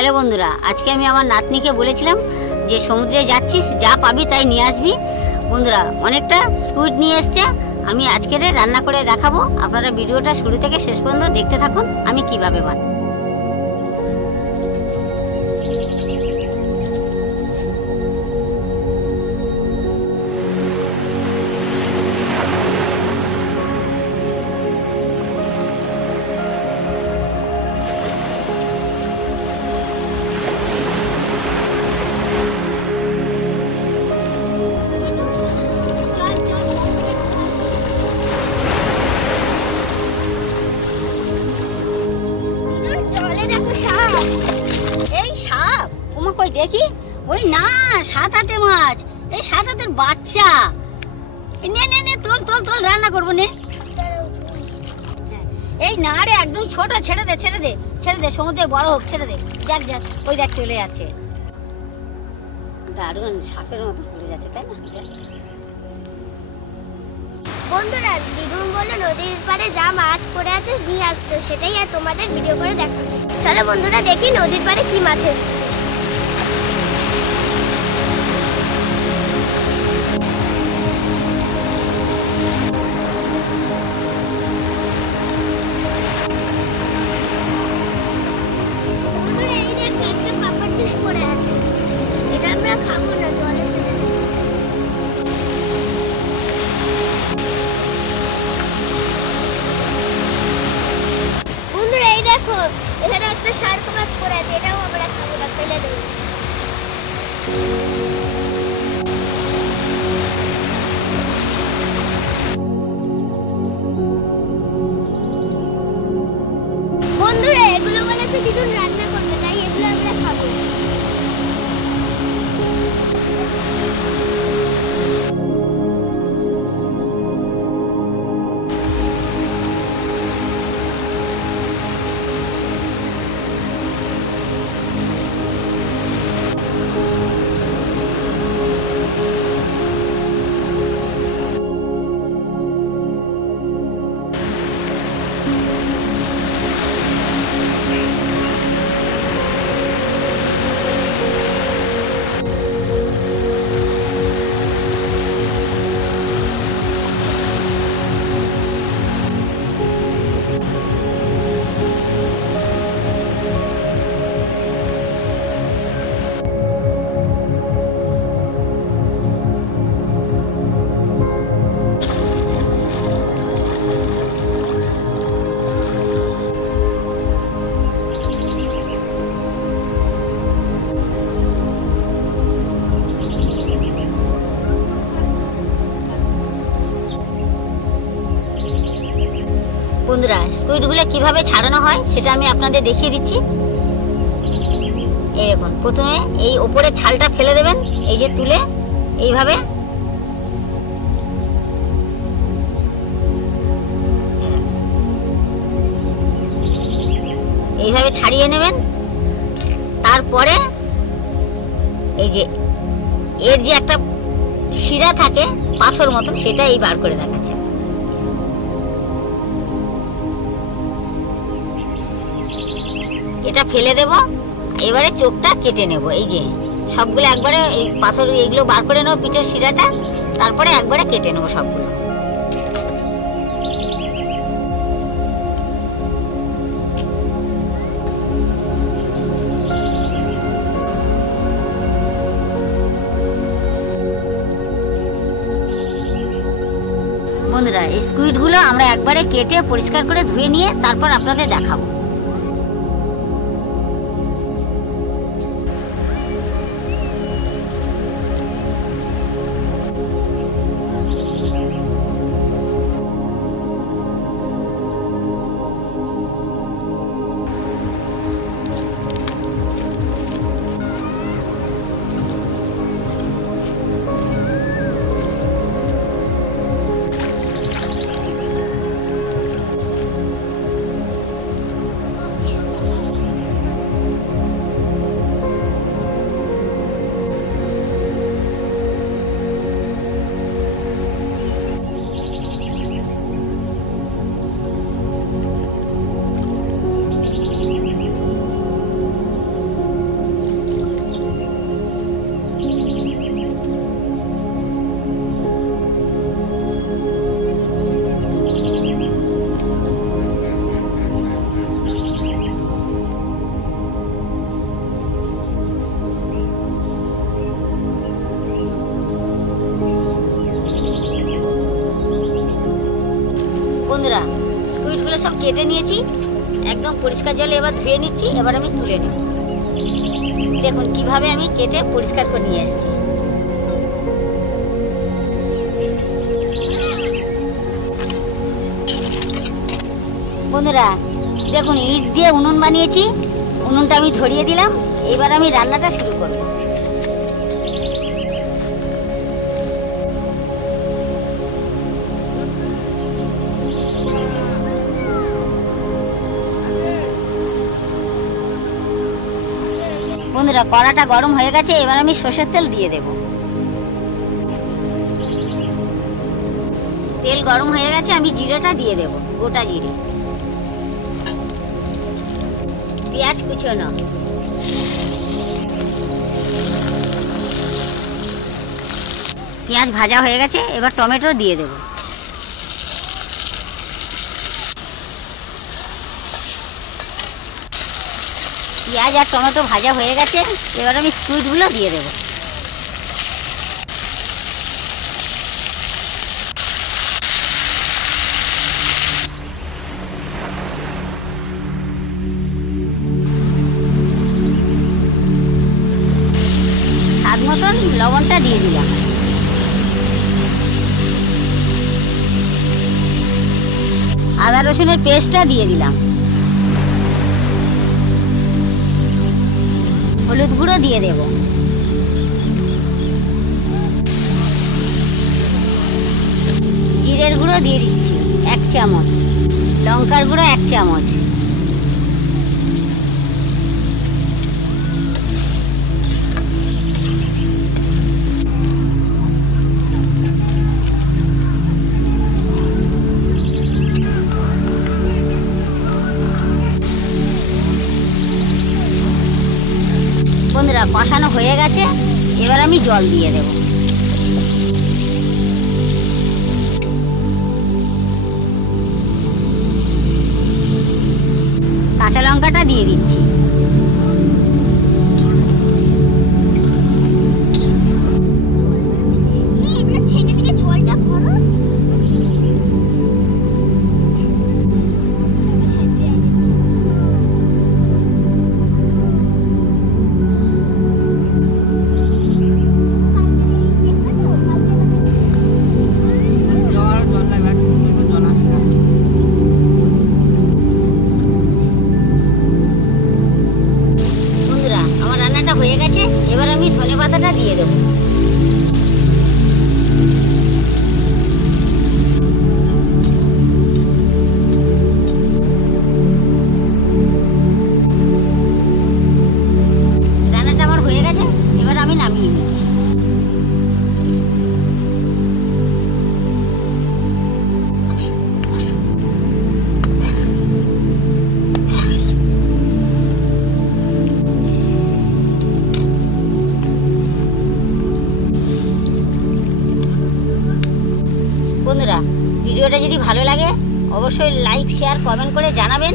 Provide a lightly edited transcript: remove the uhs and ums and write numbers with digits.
Hello বন্ধুরা, আজকে আমি আমার নাতনিকে বলেছিলাম যে সমুদ্রে যাচ্ছিস, যা পাবি তাই নিয়ে আসবি। বন্ধুরা অনেকটা স্কুইড নিয়ে এসছে, আমি আজকের রান্না করে দেখাবো। আপনারা ভিডিওটা শুরু থেকে শেষ পর্যন্ত দেখতে থাকুন আমি কিভাবে বানাই। দেখি ওই না, 7 হাতে মাছ, এই 7 হাতের বাচ্চা। নে নে নে, তোল তোল তোল, রান্না করবো নে। এই না রে, একদম ছোট, ছেড়ে দে ছেড়ে দে ছেড়ে দে, সমুদ্রে বড় হোক, ছেড়ে দে। যাক যাক, ওই দেখ চলে যাচ্ছে, দারুণ সাপের মতো পড়ে যাচ্ছে, তাই না? বন্ধুরা দিদুন বললো নদীর পাড়ে যা মাছ পড়ে আছে নিয়ে আসতো, সেটাই আর তোমাদের ভিডিও করে দেখাবো। চলো বন্ধুরা দেখি নদীর পাড়ে কি মাছ এসছে। পড়ে আছে, এটা আমরা খাবো না, জলে ফেলে দেবো। বন্ধুরা এই দেখো, এখানে একটা শার্ক মাছ পড়ে আছে, এটাও আমরা খাবো না, ফেলে দেবো। বন্ধুরা এগুলো বলেছে দিদুন রান্না করবে, তাই এগুলো আমরা খাবো। বন্ধুরা স্কুইডগুলো কিভাবে ছাড়ানো হয় সেটা আমি আপনাদের দেখিয়ে দিচ্ছি। এই দেখুন, প্রথমে এই ওপরের ছালটা ফেলে দেবেন, এই যে তুলে এইভাবে এইভাবে ছাড়িয়ে নেবেন। তারপরে এই যে এর যে একটা শিরা থাকে পাথর মতন, সেটা এই বার করে দেখাচ্ছে। এটা ফেলে দেব, এবারে চোখটা কেটে নেব। এই যে সবগুলো একবারে এই পাথর এইগুলো বার করে নেব, পিঠের শিরাটা, তারপরে একবারে কেটে নেব সবগুলো। বন্ধুরা এই স্কুইডগুলো আমরা একবারে কেটে পরিষ্কার করে ধুয়ে নিয়ে তারপর আপনাদের দেখাবো। সব কেটে নিয়েছি, একদম পরিষ্কার জলে এবার ধুয়ে নিচ্ছি। এবার আমি তুলে নেব। দেখুন কিভাবে আমি কেটে পরিষ্কার করে নিয়ে এসেছি। বন্ধুরা দেখুন, ইট দিয়ে উনুন বানিয়েছি, উনুনটা আমি ধরিয়ে দিলাম। এবার আমি রান্নাটা শুরু করব। বন্ধুরা কড়াটা গরম হয়ে গেছে, এবার আমি সর্ষের তেল দিয়ে দেব। তেল গরম হয়ে গেছে, আমি জিরেটা দিয়ে দেব, গোটা জিরে। পেঁয়াজ কুচনো, পেঁয়াজ ভাজা হয়ে গেছে, এবার টমেটো দিয়ে দেব। পেঁয়াজ আর টমেটো ভাজা হয়ে গেছে, এবার আমি স্কুইডগুলো দিয়ে দেব। স্বাদ মতন লবণটা দিয়ে দিলাম। আদা রসুনের পেস্টটা দিয়ে দিলাম। হলুদ গুঁড়ো দিয়ে দেব। জিরের গুঁড়ো দিয়ে দিচ্ছি 1 চামচ, লঙ্কার গুঁড়ো 1 চামচ। বন্ধুরা কষানো হয়ে গেছে, এবার আমি জল দিয়ে দেব। কাঁচা লঙ্কাটা দিয়ে দিচ্ছি। হয়ে গেছে, এবার আমি ধনেপাতাটা দিয়ে দেব। রান্নাটা আমার হয়ে গেছে, এবার আমি নামিয়ে নিচ্ছি। বন্ধুরা ভিডিওটা যদি ভালো লাগে অবশ্যই লাইক, শেয়ার, কমেন্ট করে জানাবেন।